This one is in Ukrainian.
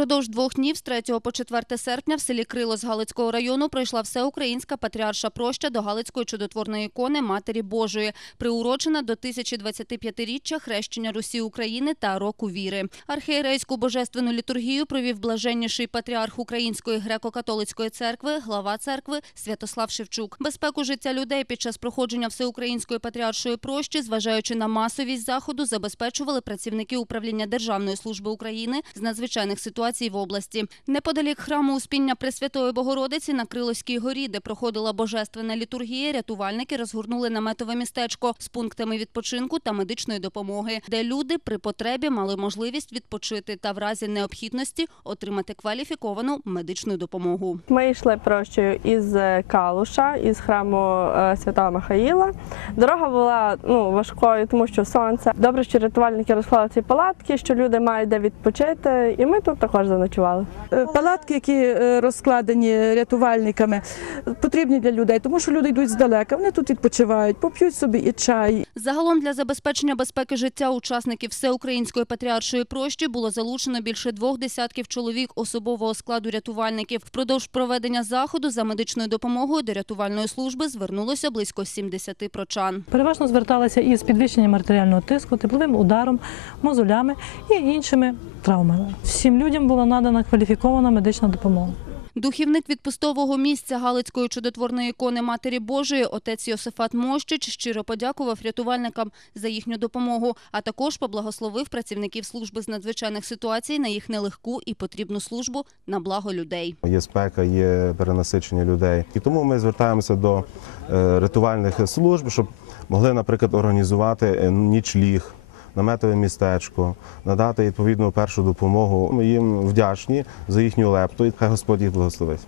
Упродовж двох днів з 3 по 4 серпня в селі Крило з Галицького району пройшла всеукраїнська патріарша проща до Галицької чудотворної ікони Матері Божої, приурочена до 1025-річчя хрещення Русі України та року віри. Архієрейську божественну літургію провів блаженніший патріарх Української греко-католицької церкви, глава церкви Святослав Шевчук. Безпеку життя людей під час проходження всеукраїнської патріаршої прощі, зважаючи на масовість заходу, забезпечували працівники управління Державної служби України з надзвичайних ситуацій в області. Неподалік храму Успіння Пресвятої Богородиці на Криловській горі, де проходила божественна літургія, рятувальники розгорнули наметове містечко з пунктами відпочинку та медичної допомоги, де люди при потребі мали можливість відпочити та в разі необхідності отримати кваліфіковану медичну допомогу. Ми йшли прощою із Калуша, із храму е, Святого Михаїла. Дорога була ну, важкою, тому що сонце. Добре, що рятувальники розклали ці палатки, що люди мають де відпочити, і ми тут також заночували. Е, Палатки, які е, розкладені рятувальниками, потрібні для людей, тому що люди йдуть здалека, вони тут відпочивають, поп'ють собі і чай, Загалом для забезпечення безпеки життя учасників всеукраїнської патріаршої прощі було залучено більше двох десятків чоловік особового складу рятувальників. Впродовж проведення заходу за медичною допомогою до рятувальної служби звернулося близько 70 прочан. Переважно зверталися із підвищенням артеріального тиску, тепловим ударом, мозолями і іншими травмами. Всім людям була надана кваліфікована медична допомога. Духівник відпустового місця Галицької чудотворної ікони Матері Божої отець Йосифат Мощич щиро подякував рятувальникам за їхню допомогу, а також поблагословив працівників служби з надзвичайних ситуацій на їх нелегку і потрібну службу на благо людей. Є спека, є перенасичення людей. І тому ми звертаємося до е, рятувальних служб, щоб могли, наприклад, організувати е, нічліг. Наметове містечко, надати відповідну першу допомогу. Ми їм вдячні за їхню лепту, і хай Господь їх благословить.